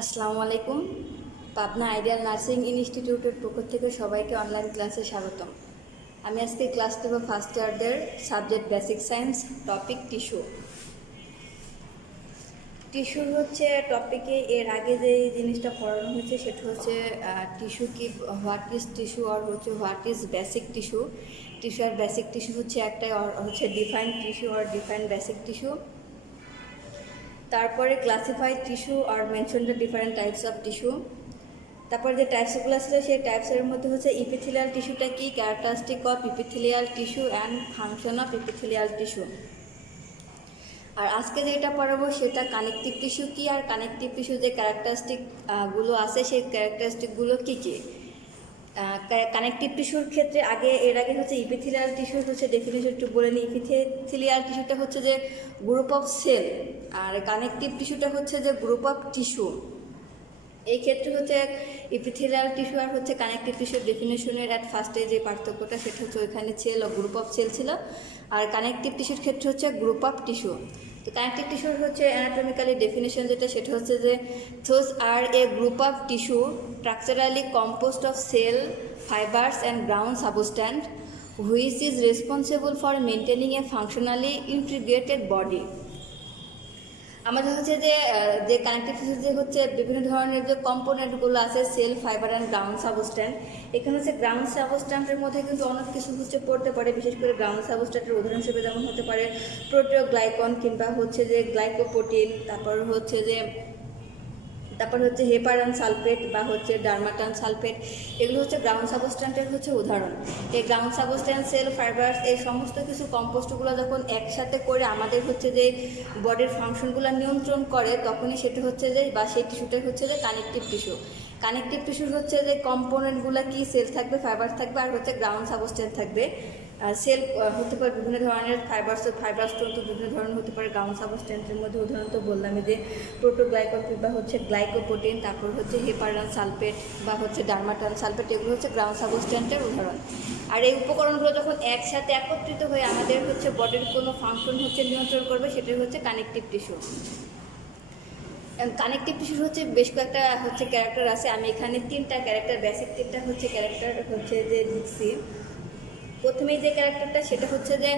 আসসালামু আলাইকুম। Pabna ideal nursing ইনস্টিটিউটের পক্ষ থেকে সবাইকে অনলাইন ক্লাসে স্বাগতম। আমি আজকে ক্লাস দেব ফার্স্ট ইয়ারদের subject basic science, topic tissue. Tissue হচ্ছে টপিকে এর আগে যে জিনিসটা পড়ানো হয়েছে সেটা হচ্ছে টিস্যু কি, হোয়াট ইজ টিস্যু, আর হচ্ছে what is basic tissue. Tissue আর বেসিক টিস্যু হচ্ছে একটাই, হচ্ছে ডিফাইন্ড টিস্যু আর ডিফাইন্ড বেসিক টিস্যু। তারপরে ক্লাসিফাইড টিস্যু আর mention the different types of tissue. তারপর যে টাইপসগুলো ছিল সেই টাইপসের মধ্যে হচ্ছে ইপিথেলিয়াল টিস্যুটা কি, characteristic of epithelial tissue and function of epithelial tissue. আর আজকে যেটা পড়াবো সেটা কানেকটিভ টিস্যু কি, আর কানেকটিভ টিস্যু যে ক্যারেক্টারিস্টিক গুলো আছে সেই ক্যারেক্টারিস্টিকগুলো কী কী। কানেকটিভ টিস্যুর ক্ষেত্রে এর আগে হচ্ছে ইপিথেলিয়াল টিস্যুর হচ্ছে ডেফিনেশন একটু বলে নিই। ইপিথেলিয়াল টিস্যুটা হচ্ছে যে গ্রুপ অফ সেল, আর কানেকটিভ টিস্যুটা হচ্ছে যে গ্রুপ অফ টিস্যু। এই ক্ষেত্রে হচ্ছে ইপিথেলিয়াল টিস্যু আর হচ্ছে কানেকটিভ টিস্যুর ডেফিনেশনের অ্যাট ফার্স্টে যে পার্থক্যটা সেটা হচ্ছে ওইখানে সেল ও গ্রুপ অফ সেল ছিল, আর কানেকটিভ টিস্যুর ক্ষেত্রে হচ্ছে গ্রুপ অফ টিস্যু। তো কানেকটিভ টিস্যুর হচ্ছে অ্যানাটমিক্যালি ডেফিনেশন যেটা সেটা হচ্ছে যে those are a group of tissue structurally composed of cell, fibres and ground substance which is responsible for maintaining a functionally integrated body. আমাদের হচ্ছে যে কানেকটিভ টিস্যু যে হচ্ছে বিভিন্ন ধরনের যে কম্পোনেন্টগুলো আছে, সেল, ফাইবার অ্যান্ড গ্রাউন্ড সাবস্ট্যান্ট। এখানে হচ্ছে গ্রাউন্ড সাবস্ট্যান্টের মধ্যে কিন্তু অনেক কিছু হচ্ছে পড়তে পারে, বিশেষ করে গ্রাউন্ড সাবস্ট্যান্টের উদাহরণ হিসেবে যেমন হতে পারে প্রোটিওগ্লাইকন, কিংবা হচ্ছে যে গ্লাইকোপ্রোটিন, তারপর হচ্ছে হেপারান সালফেট বা হচ্ছে ডার্মাটান সালফেট। এগুলো হচ্ছে গ্রাউন্ড সাবস্ট্যান্টের হচ্ছে উদাহরণ। এই গ্রাউন্ড সাবস্ট্যান্ট, সেল, ফাইবার্স, এই সমস্ত কিছু কম্পোস্টগুলো যখন একসাথে করে আমাদের হচ্ছে যে বডির ফাংশনগুলো নিয়ন্ত্রণ করে, তখনই সেটা হচ্ছে যে বা সেই টিস্যুটাই হচ্ছে যে কানেকটিভ টিস্যু। কানেকটিভ টিস্যুর হচ্ছে যে কম্পোনেন্টগুলো কি, সেল থাকবে, ফাইবার থাকবে, আর হচ্ছে গ্রাউন্ড সাবস্ট্যান্ট থাকবে। সেল হতে পারে বিভিন্ন ধরনের, ফাইবার্স তন্তু বিভিন্ন ধরনের হতে পারে। গ্রাউন্ড সাবস্ট্যান্টের মধ্যে উদাহরণ তো বললামই যে প্রোটোগ্লাইকন বা হচ্ছে গ্লাইকোপ্রোটিন, তারপর হচ্ছে হেপারান সালফেট বা হচ্ছে ডার্মাটান সালফেট, এগুলো হচ্ছে গ্রাউন্ড সাবস্ট্যান্টের উদাহরণ। আর এই উপকরণগুলো যখন একসাথে একত্রিত হয়ে আমাদের হচ্ছে বডির কোনো ফাংশন হচ্ছে নিয়ন্ত্রণ করবে, সেটাই হচ্ছে কানেকটিভ টিস্যু। কানেকটিভ টিস্যুর হচ্ছে বেশ কয়েকটা হচ্ছে ক্যারেক্টার আছে। আমি এখানে তিনটা ক্যারেক্টার, বেসিক তিনটা হচ্ছে ক্যারেক্টার হচ্ছে যে লিখছি। প্রথমেই যে ক্যারেক্টারটা সেটা হচ্ছে যে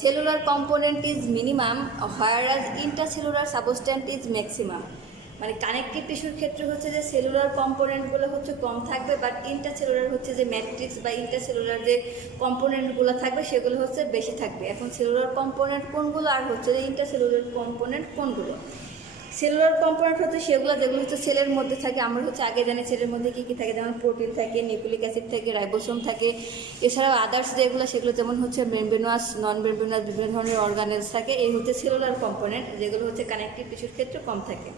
cellular component is minimum whereas intercellular substance is maximum. মানে কানেকটিভ টিস্যুর ক্ষেত্রে হচ্ছে যে সেলুলার কম্পোনেন্টগুলো হচ্ছে কম থাকবে, বাট ইন্টারসেলুলার হচ্ছে যে ম্যাট্রিক্স বা ইন্টারসেলুলার যে কম্পোনেন্টগুলো থাকবে সেগুলো হচ্ছে বেশি থাকবে। এখন সেলুলার কম্পোনেন্ট কোনগুলো, আর হচ্ছে যে ইন্টারসেলুলার কম্পোনেন্ট কোনগুলো। সেলুলার কম্পোনেন্ট হচ্ছে সেগুলো যেগুলো হচ্ছে সেলের মধ্যে থাকে। আমরা হচ্ছে আগে জানি সেলের মধ্যে কী কী থাকে, যেমন প্রোটিন থাকে, নিউক্লিক অ্যাসিড থাকে, রাইবোসোম থাকে। এছাড়াও আদার্স সেগুলো যেমন হচ্ছে মেমব্রেনাস, নন মেমব্রেনাস বিভিন্ন ধরনের অর্গানেলস থাকে। এই হচ্ছে সেলুলার কম্পোনেন্ট, যেগুলো হচ্ছে কানেকটিভ টিস্যুর ক্ষেত্রে কম থাকে।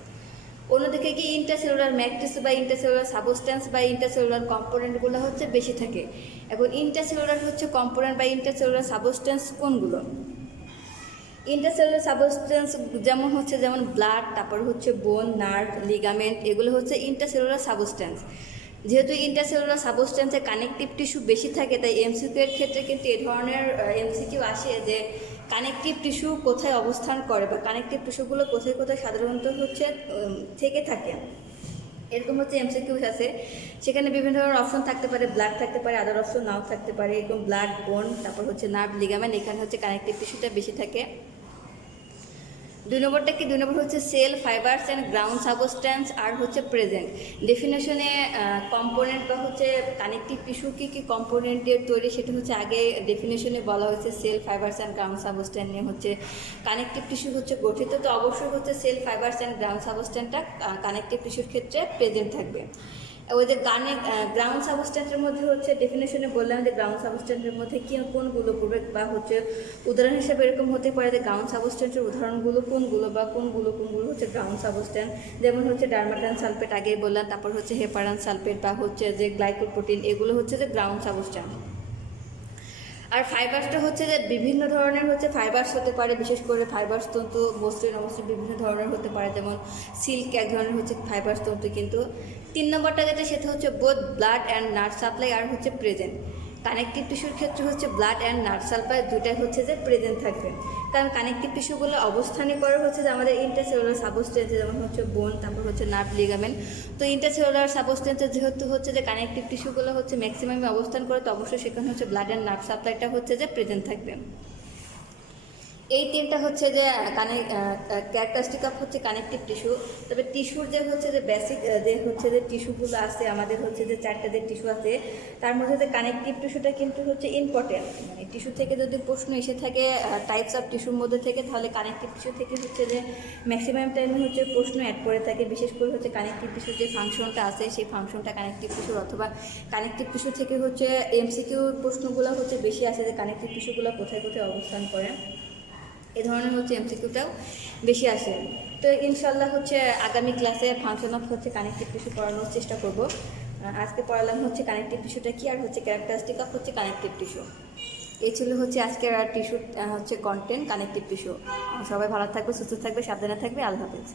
অন্যদিকে কি ইন্টারসেলুলার ম্যাট্রিক্স বা ইন্টারসেলুলার সাবস্ট্যান্স বা ইন্টারসেলুলার কম্পোনেন্টগুলো হচ্ছে বেশি থাকে। এখন ইন্টারসেলুলার হচ্ছে কম্পোনেন্ট বা ইন্টারসেলুলার সাবস্ট্যান্স কোনগুলো। ইন্টারসেলুলার সাবস্টেন্স যেমন ব্লাড, তারপর হচ্ছে বোন, নার্ভ, লিগামেন্ট, এগুলো হচ্ছে ইন্টারসেলুলার সাবস্টেন্স। যেহেতু ইন্টারসেলুলার সাবস্টেন্সে কানেকটিভ টিস্যু বেশি থাকে, তাই এমসিকিউ এর ক্ষেত্রে কিন্তু এ ধরনের এমসিকিউ আসে যে কানেকটিভ টিস্যু কোথায় অবস্থান করে বা কানেকটিভ টিস্যুগুলো কোথায় কোথায় সাধারণত হচ্ছে থেকে থাকে, এরকম হচ্ছে এমসিকিউ আছে। সেখানে বিভিন্ন ধরনের অপশন থাকতে পারে, ব্লাড থাকতে পারে, আদার অপশন নাও থাকতে পারে। এরকম ব্লাড, বোন, তারপর হচ্ছে নার্ভ, লিগামেন্ট, এখানে হচ্ছে কানেকটিভ টিস্যুটা বেশি থাকে। 2 নম্বরটা কি, 2 নম্বর হচ্ছে cell, fibres and ground substance আর হচ্ছে প্রেজেন্ট। ডেফিনেশনে কম্পোনেন্ট বা হচ্ছে কানেকটিভ টিস্যু কী কী কম্পোনেন্টের তৈরি সেটা হচ্ছে আগে ডেফিনেশনে বলা হয়েছে। Cell, fibres and ground substance নিয়ে হচ্ছে কানেকটিভ টিস্যু হচ্ছে গঠিত। তো অবশ্যই হচ্ছে সেল, ফাইবার্স অ্যান্ড গ্রাউন্ড সাবস্ট্যান্টটা কানেকটিভ টিস্যুর ক্ষেত্রে প্রেজেন্ট থাকবে। ওই যে গ্রাউন্ড সাবস্ট্যান্টের মধ্যে হচ্ছে ডেফিনেশনে বললাম যে গ্রাউন্ড সাবস্ট্যান্টের মধ্যে কোনগুলো পড়বে, বা হচ্ছে উদাহরণ হিসেবে এরকম হতে পারে যে গ্রাউন্ড সাবস্ট্যান্টের উদাহরণগুলো কোনগুলো বা কোনগুলো হচ্ছে গ্রাউন্ড সাবস্ট্যান্ট। যেমন হচ্ছে ডার্মাটান সালফেট আগেই বললাম, তারপর হচ্ছে হেপারান সালফেট বা হচ্ছে যে গ্লাইকোপ্রোটিন, এগুলো হচ্ছে যে গ্রাউন্ড সাবস্ট্যান্ট। আর ফাইবার্সটা হচ্ছে যে বিভিন্ন ধরনের হচ্ছে ফাইবার্স হতে পারে, বিশেষ করে ফাইবার্স তন্তু মসৃণ অবশ্যই বিভিন্ন ধরনের হতে পারে, যেমন সিল্ক এক ধরনের হচ্ছে ফাইবার্স তন্তু। কিন্তু 3 নম্বরটা যেটা সেটা হচ্ছে both blood and nerve supply আর হচ্ছে প্রেজেন্ট। কানেকটিভ টিস্যুর ক্ষেত্রে হচ্ছে ব্লাড অ্যান্ড নার্ভ সালফার দুইটাই হচ্ছে যে প্রেজেন্ট থাকবে, কারণ কানেকটিভ টিস্যুগুলো অবস্থানই করে হচ্ছে যে আমাদের ইন্টারসেলুলার সাবস্টেন্স, যেমন হচ্ছে বোন, তারপর হচ্ছে নার্ভ লিগামেন্ট। তো ইন্টারসেলুলার সাবস্টেন্সের যেহেতু হচ্ছে যে কানেকটিভ টিস্যুগুলো হচ্ছে ম্যাক্সিমামে অবস্থান করে, তো অবশ্যই সেখানে হচ্ছে ব্লাড অ্যান্ড নার্ভ সাপ্লাইটা হচ্ছে যে প্রেজেন্ট থাকবে। এই তিনটা হচ্ছে যে ক্যারেক্টারিস্টিক অফ হচ্ছে কানেকটিভ টিস্যু। তবে টিস্যুর যে হচ্ছে যে বেসিক যে হচ্ছে যে টিস্যুগুলো আছে, আমাদের হচ্ছে যে 4টা যে টিস্যু আছে, তার মধ্যে যে কানেকটিভ টিস্যুটা কিন্তু হচ্ছে ইম্পর্টেন্ট। মানে টিস্যু থেকে যদি প্রশ্ন এসে থাকে টাইপস অফ টিস্যুর মধ্যে থেকে, তাহলে কানেকটিভ টিস্যু থেকে হচ্ছে যে ম্যাক্সিমাম টাইমে হচ্ছে প্রশ্ন অ্যাড করে থাকে। বিশেষ করে হচ্ছে কানেকটিভ টিস্যুর যে ফাংশনটা আছে, সেই ফাংশনটা কানেকটিভ টিস্যুর, অথবা কানেকটিভ টিস্যু থেকে হচ্ছে এমসিকিউর প্রশ্নগুলো হচ্ছে বেশি আসে, যে কানেকটিভ টিস্যুগুলো কোথায় কোথায় অবস্থান করে, এ ধরনের হচ্ছে এমসিকিউটাও বেশি আসে। তো ইনশাল্লাহ হচ্ছে আগামী ক্লাসে ফাংশন অফ হচ্ছে কানেকটিভ টিস্যু পড়ানোর চেষ্টা করব। আজকে পড়ালাম হচ্ছে কানেকটিভ টিস্যুটা কী, আর হচ্ছে ক্যারেক্টারিস্টিক অফ হচ্ছে কানেকটিভ টিস্যু। এই ছিল হচ্ছে আজকের টিস্যু হচ্ছে কন্টেন্ট কানেকটিভ টিস্যু। সবাই ভালো থাকবে, সুস্থ থাকবে, সাবধানে থাকবে। আল্লাহ হাফেজ।